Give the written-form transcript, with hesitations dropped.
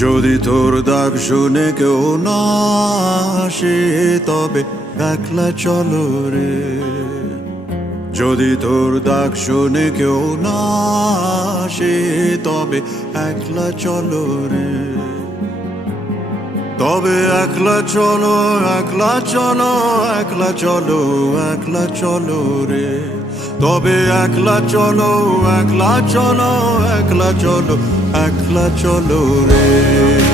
যদি তোর ডাক শুনে কেউ না আসে তবে একলা চলো রে। যদি তোর ডাক শুনে কেউ না আসে তবে একলা চলো রে। তবে একলা চলো, একলা চলো, একলা চলো, একলা চলো রে। তবে একলা চলো, একলা চলো, একলা চলো, একলা চলো রে।